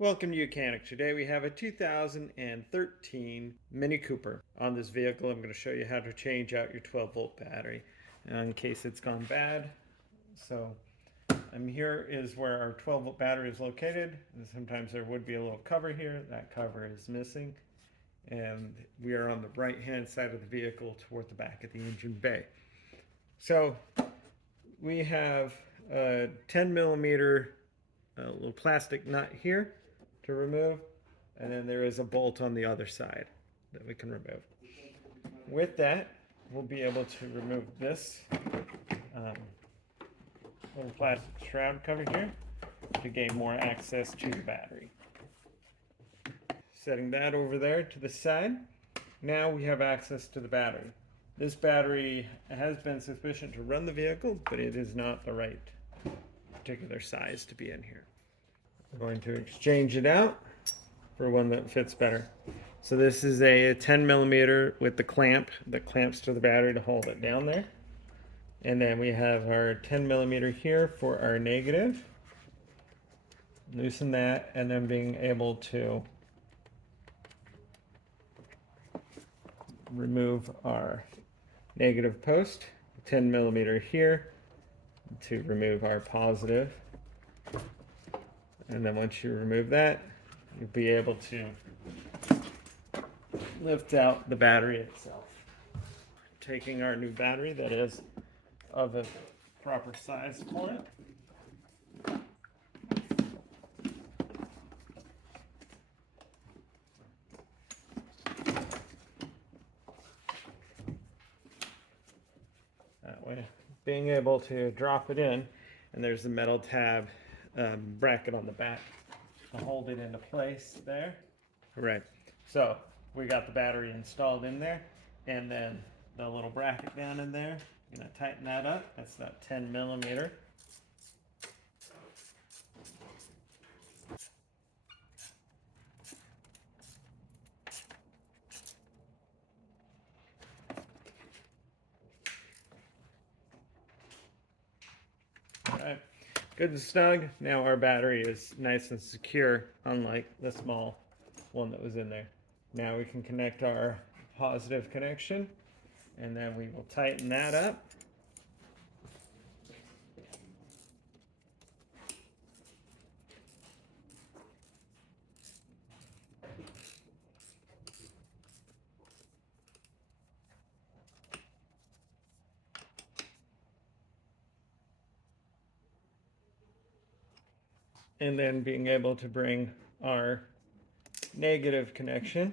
Welcome to Mechanic. Today we have a 2013 Mini Cooper. On this vehicle I'm going to show you how to change out your 12-volt battery in case it's gone bad. So here is where our 12-volt battery is located. And sometimes there would be a little cover here. That cover is missing. And we are on the right hand side of the vehicle toward the back of the engine bay. So we have a 10 millimeter little plastic nut here to remove, and then there is a bolt on the other side that we can remove. With that, we'll be able to remove this little plastic shroud cover here to gain more access to the battery. Setting that over there to the side, now we have access to the battery. This battery has been sufficient to run the vehicle, but it is not the right particular size to be in here. We're going to exchange it out for one that fits better. So this is a 10 millimeter with the clamp that clamps to the battery to hold it down there. And then we have our 10 millimeter here for our negative. Loosen that, and then being able to remove our negative post. 10 millimeter here to remove our positive. And then once you remove that, you'll be able to lift out the battery itself. Taking our new battery that is of a proper size for it. That way, being able to drop it in, and there's the metal tab bracket on the back to hold it into place there. Right. So we got the battery installed in there, and then the little bracket down in there. I'm gonna tighten that up. That's that 10 millimeter. All right. Good and snug. Now our battery is nice and secure, unlike the small one that was in there. Now we can connect our positive connection, and then we will tighten that up. And then being able to bring our negative connection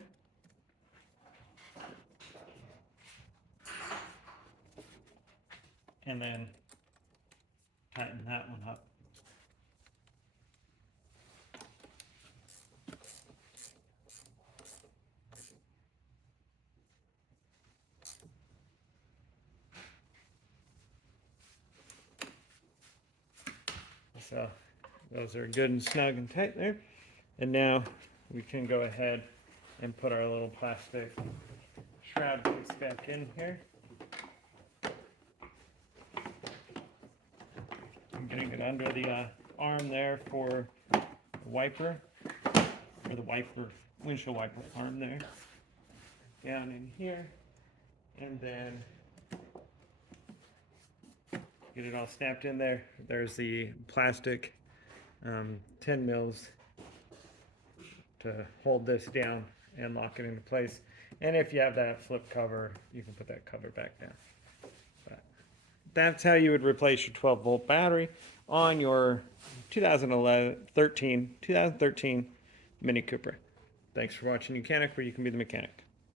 and then tighten that one up. So those are good and snug and tight there. And now we can go ahead and put our little plastic shroud piece back in here. I'm getting it under the arm there for the wiper, or the wiper, windshield wiper arm there. Down in here, and then get it all snapped in there. There's the plastic 10 mils to hold this down and lock it into place. And if you have that flip cover, you can put that cover back down. But that's how you would replace your 12-volt battery on your 2013 Mini Cooper. Thanks for watching Mechanic, where you can be the mechanic.